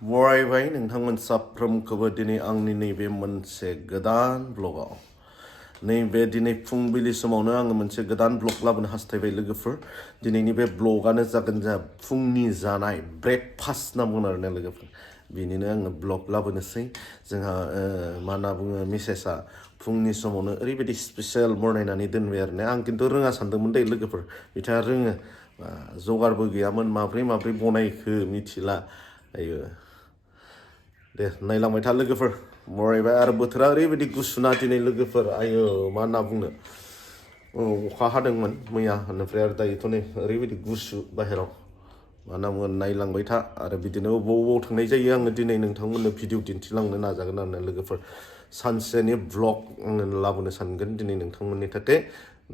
बरायबाय नोंथांमोन साफ्रोमखौबो दिनै आंनि नैबे मोनसे गोदान ब्लगाव नैबे दिनै फुंबिलि समावनो आङो मोनसे गोदान ब्लग लाबोनो हास्थायबाय लोगोफोर दिनैनि बे ब्लगानो जागोन जा फुंनि जानाय ब्रेकफास्ट होनना बुङो आरोना लोगोफोर बेनिनो आङो ब्लग लाबोनोसै जोंहा मा होनना बुङो मिसेसआ फुंनि समावनो ओरैबायदि स्पेसियेल बनायनानै दोनबाय आरोना आं खिन्थु रोङा सानदोंमोन दै लोगोफोर बिथाङा रोङो जगारबो गैयामोन माब्रै बनायखो मिथिला आयो दे नायलांबाय था लोगोफोर बरायबाय आरो बोथोरा ओरैबायदि गुसुना दिनै लोगोफोर आयो मा होनना बुंनो अखा हादोंमोन मैया बेनिफ्राय आरो दायोथ' नै ओरैबायदि गुसु बाहेराव मा होनना बुङो नायलांबाय था आरो बिदिनो बबाव थांनाय जायो आङो दिनै नोंथांमोननो भिडिअ दिन्थिलांनो नाजागोन आरो लोगोफोर सानसेनि ब्लग आङो लाबोनो सानगोन दिनै नोंथांमोननि थाखाय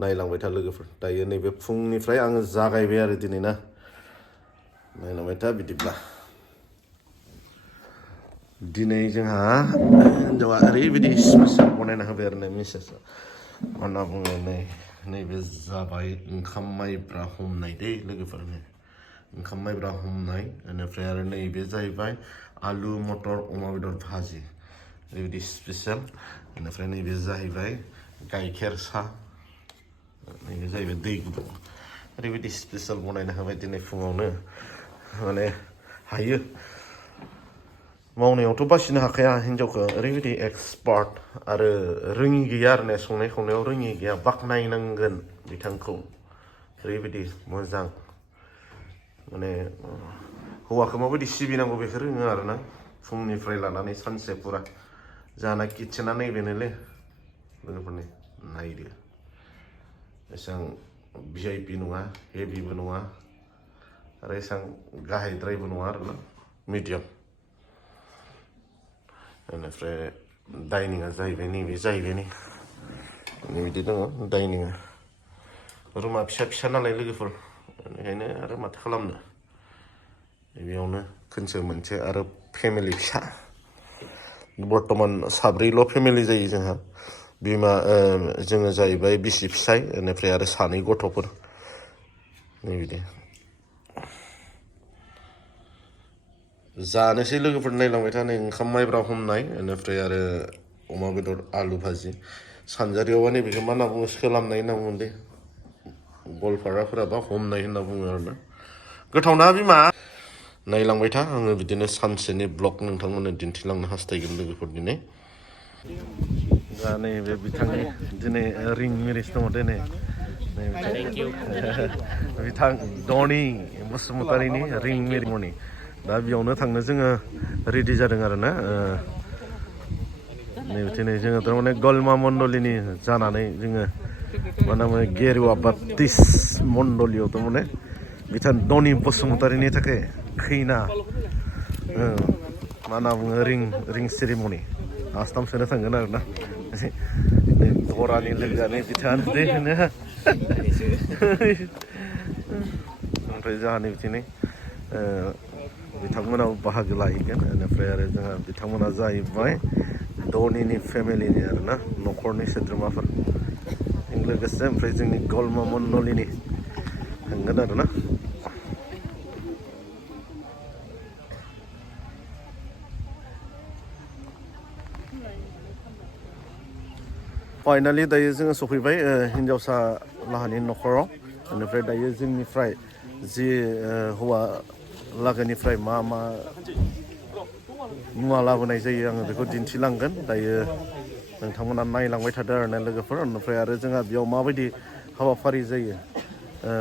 नायलांबाय था लोगोफोर दायो नैबे फुंनिफ्राय आङो जागायबाय आरो दिनै ना नायलांबाय था बिदिब्ला दिनै जोंहा हिन्जावा ओरैबायदि स्पेसियेल बनायना होबाय आरो मिसेसआ मा होनना बुङो नैबे जाबाय ओंखाम माइब्रा हमनाय दै लोगोफोरनो ओंखाम माइब्रा हमनाय बेनिफ्राय आरो नैबे जाहैबाय आलु मटर अमा बेदर भाजि ओरैबायदि स्पेसियेल बेनिफ्राय नैबे जाहैबाय गाइखेर साहा नैबे जाहैबाय दै गुदुं ओरैबायदि स्पेसियेल बनायना होबाय दिनै फुङावनो माने हायो मावनायावथ' बासिनो हाखाया हिन्जावखौ ओरैबायदि एक्सपार्ट आरो रोङि गैया आरो ने संनाय खावनायाव रोङि गैया बाख्नायनांगोन बिथांखौ ओरैबायदि मोजां माने हौवाखौ माबायदि सिबिनांगौ बेखौ रोङो आरोना फुंनिफ्राय लानानै सानसे फुरा जाना किटसेना नैबेनोलै लोगोफोरनि नायदो एसेबां भिआइपि नङा हेभिबो नङा आरो एसेबां गाहायद्रायबो नङा आरोना मिडियाम बेनिफ्राय डाइनिंआ जाहैबाय नैबे जाहैबाय नै बिदि दङ डाइनिंआ रुमा फिसा फिसा नालाय लोगोफोर बेनिखायनो आरो माथो खालामनो बेयावनो खोनसे मोनसे आरो फेमिलि फिसा बर्थमान साब्रैल' फेमिलि जायो जोंहा बिमा जोङो जाहैबाय बिसि फिसाय बेनिफ्राय आरो सानै गथ'फोर नै बिदि जानोसै लोगोफोर नायलांबाय था नै ओंखाम माइब्रा हमनाय बेनिफ्राय आरो अमा बेदर आलु भाजि सानजारियावबा नैबेखौ मा होनना बुङो सोलामनाय होनना बुङो दे गवालपाराफोराबा हमनाय होनना बुङो आरोना गोथावना बिमा नायलांबाय था आङो बिदिनो सानसेनि ब्लग नोंथांमोननो दिन्थिलांनो हास्थायगोन लोगोफोर दिनै दा नैबे बिथांनि दिनै रिं मेरिज दङ दिनै बिथां धनि बसुमतारीनि रिं मेरिमनि दा बेयावनो थांनो जोङो रेडि जादों आरो ना नै जोङो थारमाने गलमा मण्डलिनि जानानै जोङो मा होनना बुङो गेरुवा बाप्टिस मण्डलियाव थारमाने बिथां धनि बसुमतारीनि थाखाय खैना मा होनना बुङो रिं सेरिमनि आस्थाम सोनो थांगोन आरो ना दरानि लोगोआनो बिथाङानो दे होनो ओमफ्राय जोंहानि बिदिनो बिथांमोनाव बाहागो लाहैगोन बेनिफ्राय आरो जोंहा बिथांमोना जाहैबाय धनिनि फेमिलिनि आरोना न'खरनि सोद्रोमाफोर लोगोसे ओमफ्राय जोंनि गलमा मण्डलिनि थांगोन आरोना फाइनालि दायो जोङो सफैबाय हिन्जावसा लाहानि न'खराव बेनिफ्राय दायो जोंनिफ्राय जि हौवा लागोनिफ्राय मा मुवा लाबोनाय जायो आङो बेखौ दिन्थिलांगोन दायो नोंथांमोना नायलांबाय थादों आरो ना लोगोफोर ओमफ्राय आरो जोंहा बेयाव माबायदि हाबाफारि जायो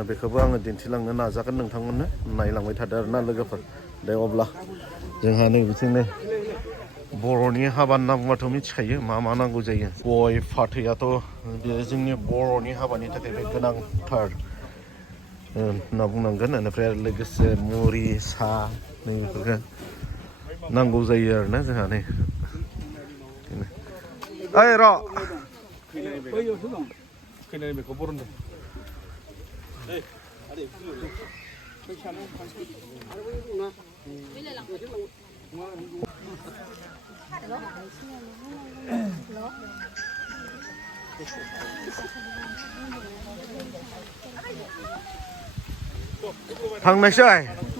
बेखौबो आङो दिन्थिलांनो नाजागोन नोंथांमोननो नायलांबाय थादों आरो ना लोगोफोर दे अब्ला जोंहा नै बिथिंनो बर'नि हाबा होनना बुंबाथ' मिथिखायो मा नांगौ जायो गय फाथैयाथ' बे जोंनि बर'नि हाबानि थाखाय बे गोनांथार होनना बुंनांगोन बेनिफ्राय आरो लोगोसे मुरि साहा नै बेफोरखौ नांगौ जायो आरोना जोंहा नै ओइ र'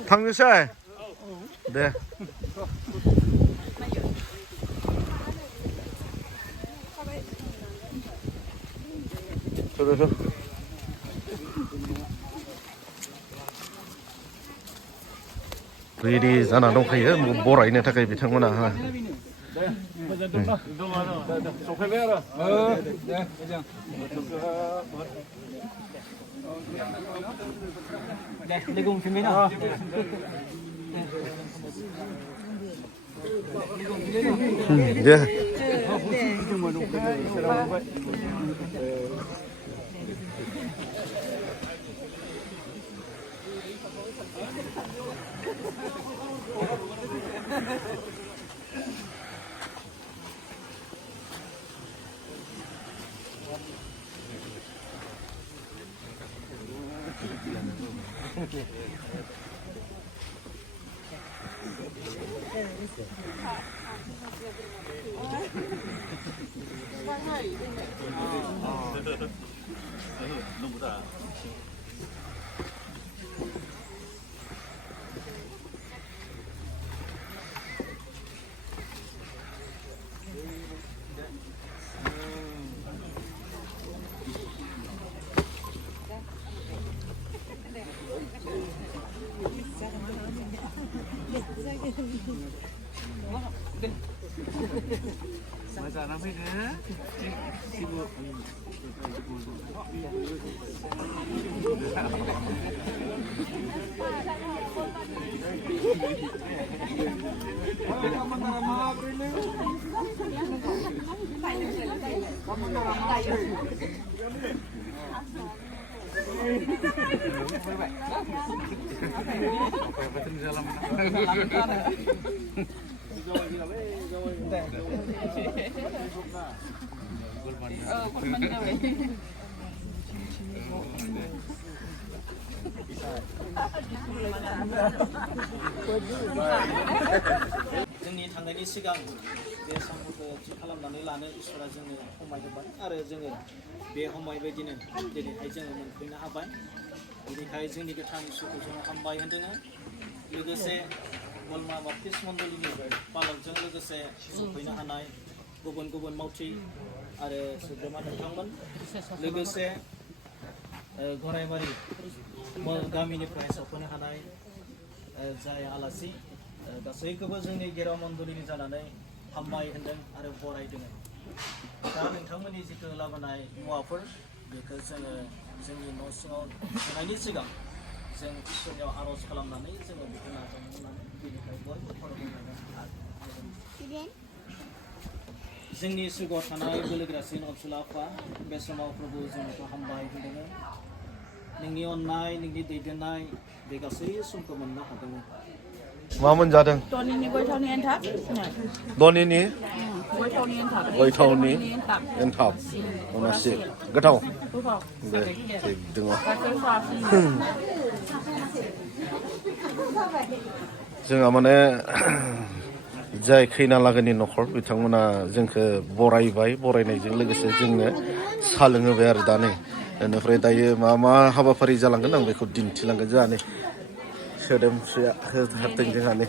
थांनोसै deh. Sudah. Ready जाना दंखायो बरायनो थाखाय बिथांमोना सफैबाय आरो दे लोगो हमफिनबाय ना deh Masalah apa ini? Sibuk. जोंनि थांनायनि सिगां बे समफोरखौ थि खालामनानै लानो इसोरा जोंनो समाय होबाय आरो जोङो बे समाय बायदिनो दिनैहाय जोङो मोनफैनो हाबाय बेनिखाय जोंनि गोथां इसोरखौ जोङो हामबाय होन्दों लोगोसे गलमा बाप्तिस्ट मण्डलिनि पालकजों लोगोसे सफैनो हानाय गुबुन गुबुन मावथि आरो सोद्रोमा नोंथांमोन लोगोसे गरायमारि गामिनिफ्राय सफैनो हानाय जाय आलासि गासैखौबो जोंनि गेराव मण्डलिनि जानानै हामबाय होन्दों आरो बरायदों दा नोंथांमोननि जिथु लाबोनाय मुवाफोर बेखौ जोङो जोंनि न' सिङाव थांनायनि सिगां जों इसोरनियाव आर'ज खालामनानै जोङो बेखौ नाजावनो होननानै बेनिफ्राय बयबो फरायनांगोन जोंनि सिगाङाव थानाय बोलोग्रासिन अनसुला आफा बे समाव प्रभु जोंखौ हामबाय होन्दों नोंनि अननाय नोंनि दैदेननाय बे गासै समखौ मोननो हादों मा मोनजादों Dhoni गोथावनि एन्थाब धनिनि गोथावनि एन्थाब गयथावनि एन्थाब अनासि गोथाव गोथाव दे दङ जोंहा माने जाय खैना लागोनि न'खर बिथांमोना जोंखौ बरायबाय बरायनायजों लोगोसे जोंनो साहा लोंहोबाय आरो दा नै बेनिफ्राय दायो मा मा हाबाफारि जालांगोन आं बेखौ दिन्थिलांगोन जोंहानि सोदोमस्रिया होथारदों जोंहानि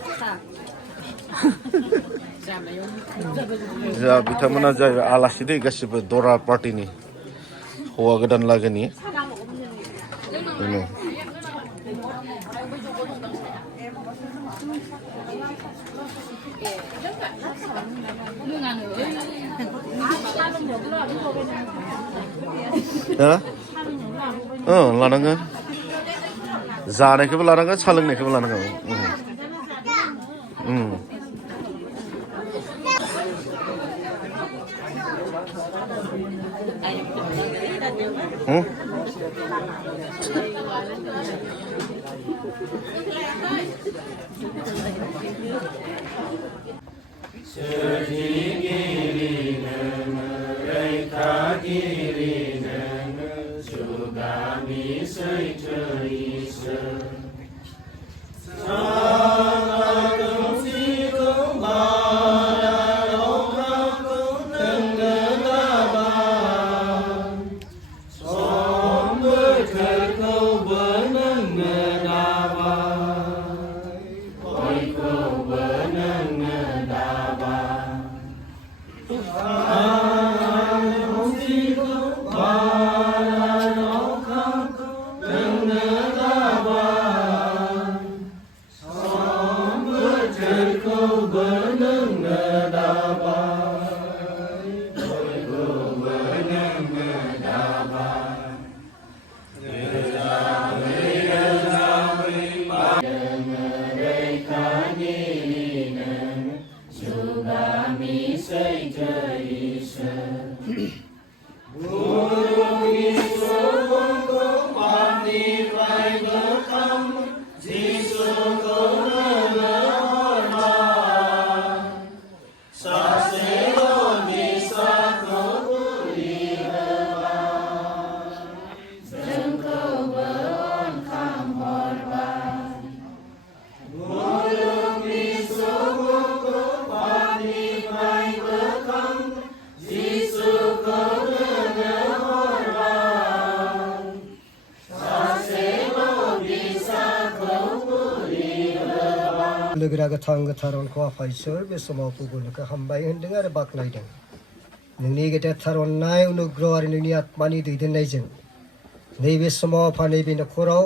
जोंहा बिथांमोना जाहैबाय आलासि दै गासिबो दरा पार्टिनि हौवा गोदान लागोनि लानांगोन जानायखौबो लानांगोन साहा लोंनायखौबो लानांगोन लोगोरा गोथां गोथारनखौ आफा इसोर बे समाव गुबुनखौ हामबाय होनदों आरो बाख्नायदों नोंनि गेदेरथार अननाय अनुग्रह आरो नोंनि आत्मानि दैदेननायजों नैबे समाव आफा नैबे न'खराव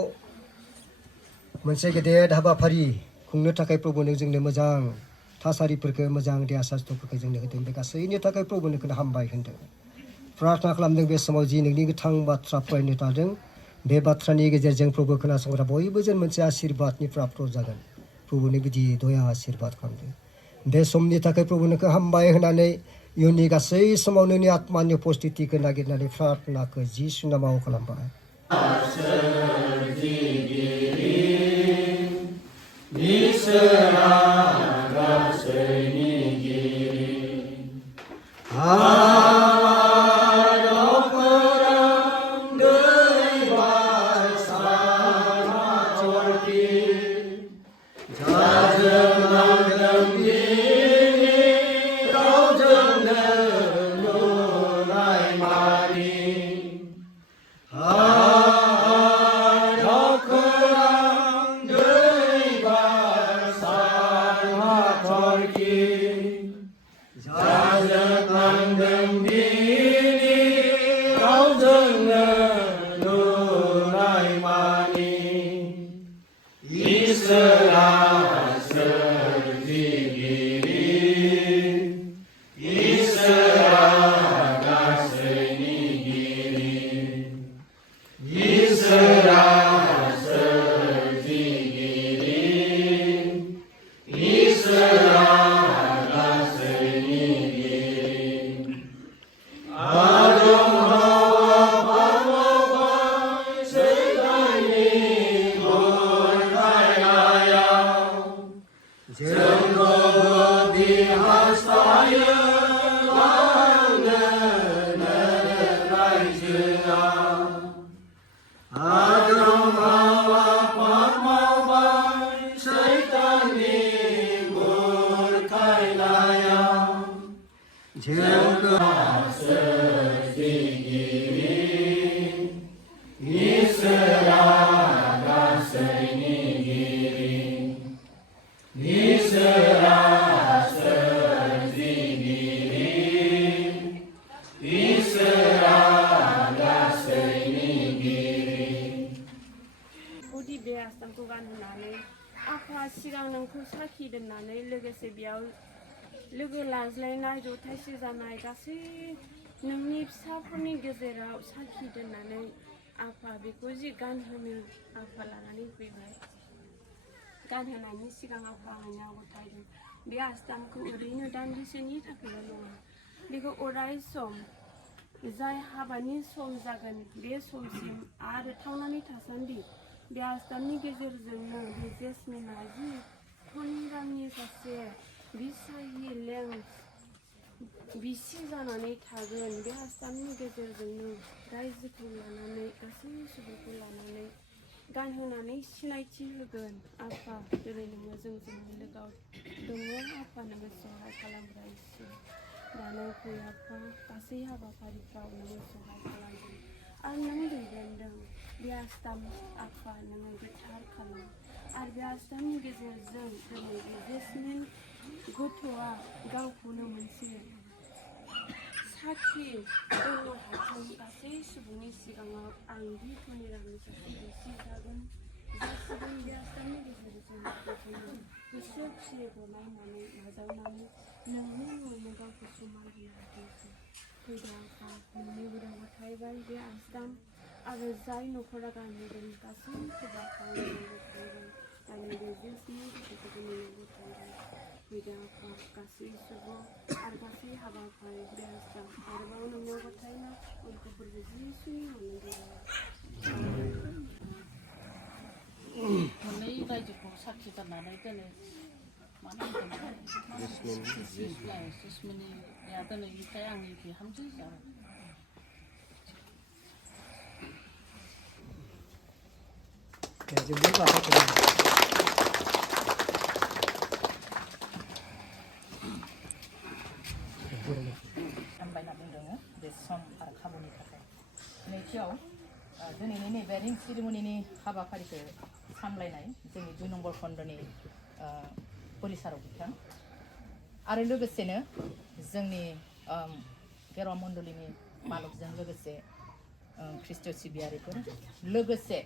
मोनसे गेदेर हाबाफारि खुंनो थाखाय प्रभुनो जोंनो मोजां थासारिफोरखौ मोजां देहा सास्थ्रफोरखौ जोंनो होदों बे गासैनि थाखाय प्रभुनो हामबाय होनदों प्रार्थना खालामदों बे समाव जि नोंनि गोथां बाथ्रा फरायनो थादों बे बाथ्रानि गेजेरजों प्रभु खोनासंग्रा बयबो जों मोनसे आशीर्बादनि प्राप्त जागोन प्रभुनि बिदि दया आशीर्बाद खालामदों बे समनि थाखाय प्रभुनोखौ हामबाय होनानै इयुननि गासै समाव नोंनि आत्मानि उपस्थितिखौ नागिरनानै प्रार्थनाखौ जिसु नामाव खालामबाय आफा सिगां नोंखौ साखि दोननानै लोगोसे बेयाव लोगो लाज्लायनाय जथायसे जानाय गासै नोंनि फिसाफोरनि गेजेराव साखि दोननानै आफा बेखौ जि गानहोनो आफा लानानै फैबाय गानहोनायनि सिगां आफा आंनियाव गथायदों बे आस्थामखौ ओरैनो दान्दिसेनि थाखायल' नङा बेखौ अराय सम जाय हाबानि सम जागोन बे समसिम आरो थांनानै थासान्दि बे आस्थामनि गेजेरजोंनो बे जेसमिना जि धनिरामनि सासे बिसाहि लें बिसि जानानै थागोन बे आस्थामनि गेजेरजोंनो रायजोखौ लानानै गासै सुबुंखौ लानानै गानहोनानै सिनायथि होगोन आफा दिनै नोङो जोंजों लोगोआव दङ आफा नोङो सहाय खालामग्रा इसोर दानो फै आफा गासै हाबाफारिफ्राव नोङो सहाय खालामगोन आरो नों दैदेनदों बे आस्थाम आफा नोङो गोथार खालाम आरो बे आस्थामनि गेजेरजों दिनै बे जेसमिन गथ'आ गावखौनो मोनसे साखि दोननो हाथों गासै सुबुंनि सिगाङाव आं बि धनिरामनि सासे बिसि जागोन गासिबो बे आसामनि गेजेरजों बेखायनो गोसो खुसियै गनायनानै नाजावनानै नोंनि मुङैनो गावखौ समान होनो हाथोंसै फैदों आफा नोंनि उदां गथायबाय बे आसाम आरो जाय न'खरा गानहोदों गासैखौबो खालामनांगौ थांगोन दानि बे जिसुनि गोसोखौ नुनांगौ थांगोन फैदों आफा गासै सुबुं आरो गासै हाबाफारि बे आसाम आरोबाव नोंनियाव गथायना उनखौफोरबो जिसुनि मोननांगौ मोननै रायजोखौ साखि दोननानै दिनै मानो होनगोन जिसमिनिया दिनैनिफ्राय आंनि बिहामजो जाबाय जोंबो बाहायदों हामबायना बुंदों बे सम आरो खाबुनि थाखाय नैथियाव दिनैनि नैबे रिं सेरिमनिनि हाबाफारिखौ सामलायनाय जोंनि 2 नम्बर खन्दनि परिसारक बिथां आरो लोगोसेनो जोंनि गेरुवा मण्डलिनि पालकजों लोगोसे ख्रिस्ट सिबियारिफोर लोगोसे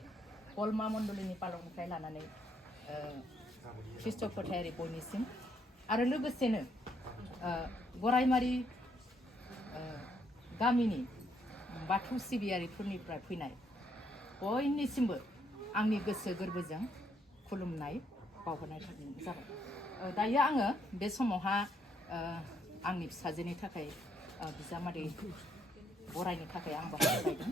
कलमा मण्डलिनि पालकनिफ्राय लानानै ख्रिस्ट फोथायारि बयनिसिम आरो लोगोसेनो गरायमारि गामिनि बाथौ सिबियारिफोरनिफ्राय फैनाय बयनिसिमबो आंनि गोसो गोरबोजों खुलुमनाय बावहरनाय जाबाय दायो आङो बे समावहा आंनि फिसाजोनि थाखाय बिजामादै बरायनो थाखाय आं बाहायबायदों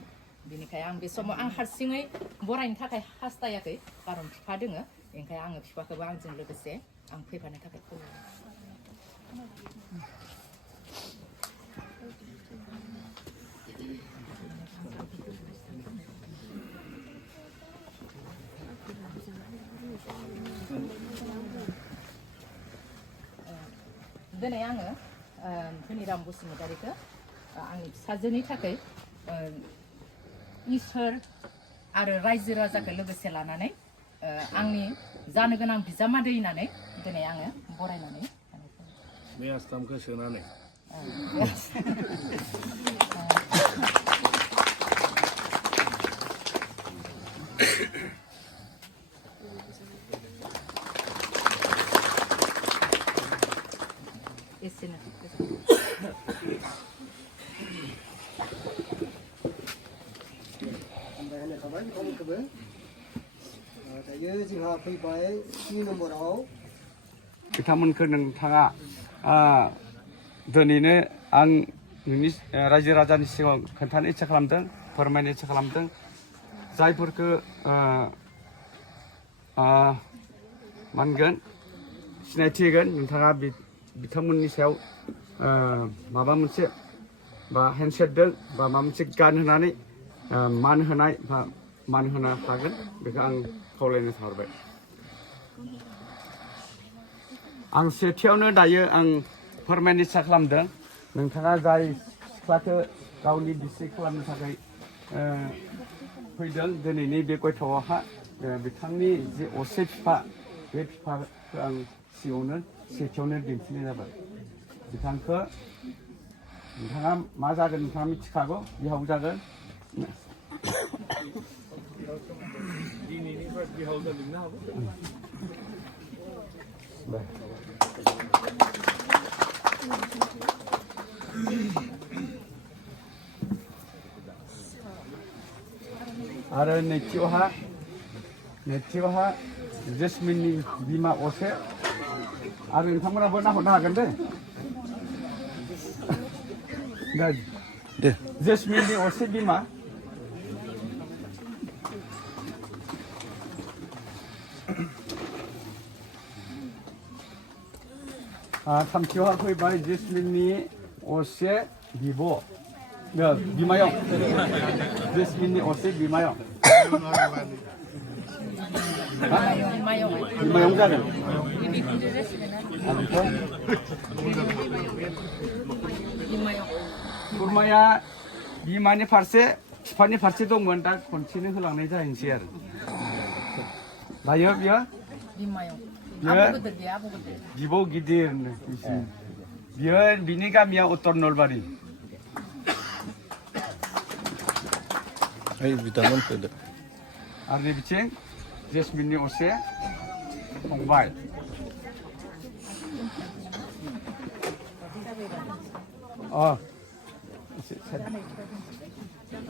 बेनिखाय आं बे समाव आं हारसिङै बरायनो थाखाय हास्थायाखै खारन बिफा दोङो ओंखायनो आङो बिफाखौबो आंजों लोगोसे आं फैफानो थाखाय खुलुमो दिनै आङो धोनिराम बसुमतारीखौ आंनि फिसाजोनि थाखाय इसोर आरो रायजो राजाखौ लोगोसे लानानै आंनि जानो गोनां बिजामादै होननानै दिनै आङो बरायनानै बे आसामखौ सोनानै एसेनो दायो जोंहा फैबाय 2 नम्बराव बिथांमोनखौ नोंथाङा दिनैनो आं नोंनि रायजो राजानि सिगाङाव खोन्थानो इच्ছা खालामदों फोरमायनो इच्ছা खालामदों जायफोरखौ मानगोन सिनायथि होगोन नोंथाङा बिथांमोननि सायाव माबा मोनसे बा हेन्डसेकजों बा माबा मोनसे गान होनानै मान होनाय बा मान होनो हागोन बेखौ आं खावलायनो सानबाय आं सेथियावनो दायो आं फोरमायनो इच्ছা खालामदों नोंथाङा जाय सिख्लाखौ गावनि बिसि खालामनो थाखाय फैदों दिनैनि बे गयथ'आवहा बिथांनि जे असे बिफा बे बिफाखौ आं सिगाङावनो सेथियावनो दिन्थिनाय जाबाय बिथांखौ नोंथाङा मा जागोन नोंथाङा मिथिखागौ बिहाव जागोन दिनैनिफ्राय बिहाव जालिंनो हागौ आरो नैथियावहा जेसमिननि बिमा असे आरो नोंथांमोनाबो नाहरनो हागोन दे जेसमिननि असे बिमा थामथियावहा फैबाय जेसमिननि असे बिब' बिमायं जेसमिननि असे बिमायं बिमायं जागोन खुरमाया बिमानि फारसे बिफानि फारसे दंमोन दा खनसेनो होलांनाय जाहैनोसै आरो दायो बियो बिब' गिदिर बियो बिनि गामिया उत्तर नलबारि बिथांमोन फैदो आरो नै बिथिं जेसमिननि असे फंबाय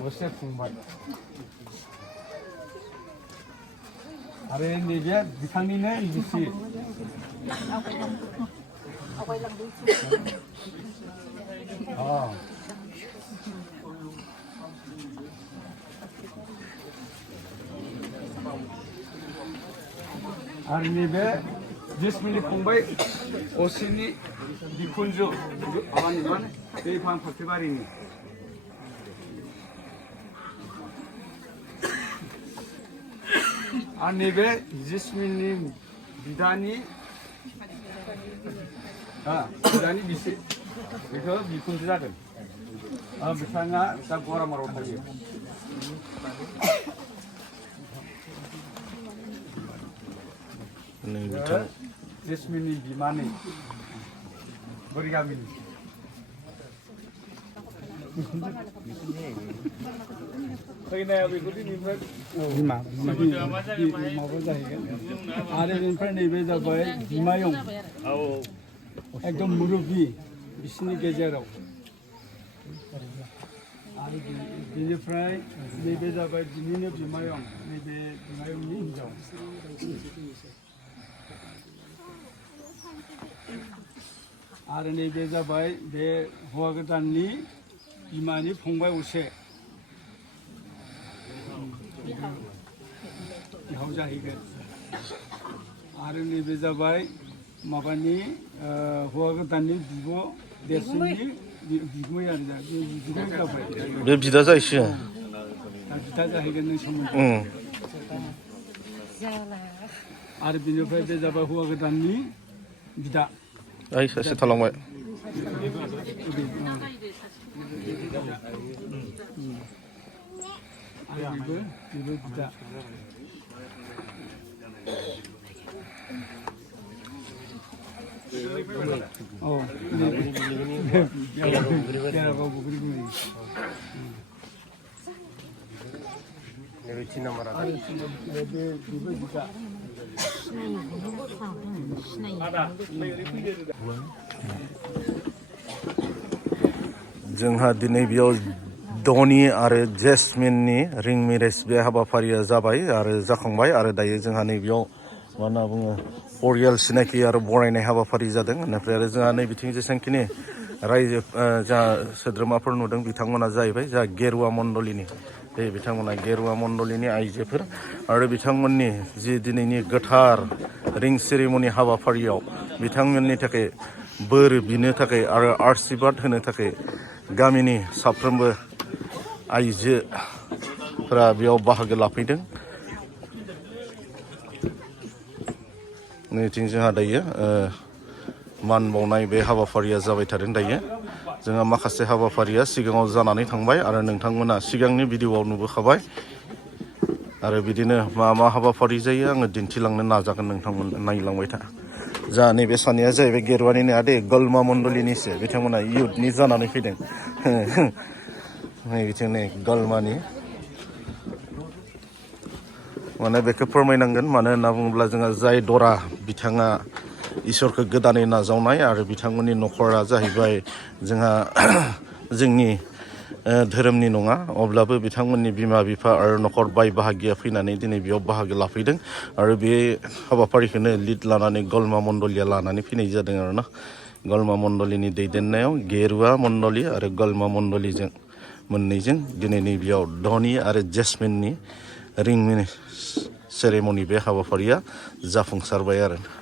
असे फंबाय आरो नैबे बिथांनिनो बिसि आरो नैबे जेसमिननि फंबाय असेनि बिखुनजो माबानि माने दै फां फाख्रिबारिनि आरो नैबे जेसमिननि बिदानि बिसि बेखौ बिखुनजो जादों बिथाङा दा गरामाराव थायो जेसमिननि बिमानै बोरै गामिनि फैनाया बेखौ दिनैनिफ्राय माबा जाहैगोन आरो बेनिफ्राय नैबे जाबाय बिमायं एकदम मुरुबि बिसिनि गेजेराव आरो बेनिफ्राय नैबे जाबाय बिनिनो बिमायं नैबे बिमायंनि हिन्जाव आरो नैबे जाबाय बे हौवा गोदाननि बिमानि फंबाय असे बिहाव जाहैगोन आरो नैबे जाबाय माबानि हौवा गोदाननि बिब' देरसिननि बिगुमै आरो बिगुमै जाबाय बे बिदा जाहैसिगोन बिदा जाहैगोन नों सोमोन्दो आरो बिनिफ्राय बे जाबाय हौवा गोदाननि बिदा ओइ सासे थालांबाय बेबो बिदा जोंहा दिनै बेयाव धनि आरो जेसमिननि रिं मेरेज बे हाबाफारिया जाबाय आरो जाखांबाय आरो दायो जोंहा नैबेयाव मा होनना बुङो परियाल सिनाखि आरो बरायनाय हाबाफारि जादों बेनिफ्राय आरो जोंहा नै बिथिं जेसेबांखिनि रायजो जा सोद्रोमाफोर नुदों बिथांमोना जाहैबाय जा गेरुवा मण्डलिनि बे बिथांमोना गेरुवा मण्डलिनि आइजोफोर आरो बिथांमोननि जि दिनैनि गोथार रिं सेरेमनि हाबाफारियाव बिथांमोननि थाखाय बोर बिनो थाखाय आरो आशीर्बाद होनो थाखाय गामिनि साफ्रोमबो आइजोफोरा बेयाव बाहागो लाफैदों नैथिं जोंहा दायो मान बावनाय बे हाबाफारिया जाबाय थादों दायो जोंहा माखासे हाबाफारिया सिगाङाव जानानै थांबाय आरो नोंथांमोना सिगांनि भिडिअ'आव नुबोखाबाय आरो बिदिनो मा मा हाबाफारि जायो आङो दिन्थिलांनो नाजागोन नोंथांमोन नायलांबाय था जा नैबे सानैया जाहैबाय गेरुवानिनो आदै गलमा मण्डलिनिसो बिथांमोना इयुथनि जानानै फैदों नै बिथिं नै गलमानि माने बेखौ फोरमायनांगोन मानो होनना बुङोब्ला जोंहा जाय दरा बिथाङा इसोरखौ गोदानै नाजावनाय आरो बिथांमोननि न'खरा जाहैबाय जोंहा जोंनि धोरोमनि नङा अब्लाबो बिथांमोननि बिमा बिफा आरो न'खर बाय बाहागिया फैनानै दिनै बेयाव बाहागो लाफैदों आरो बे हाबाफारिखौनो लिड लानानै गलमा मण्डलिया लानानै फैनाय जादों आरोना गलमा मण्डलिनि दैदेननायाव गेरुवा मण्डलि आरो गलमा मण्डलिजों मोननैजों दिनै नैबेयाव धनि आरो जेसमिननि रिं सेरेमनि बे हाबाफारिया जाफुंसारबाय आरो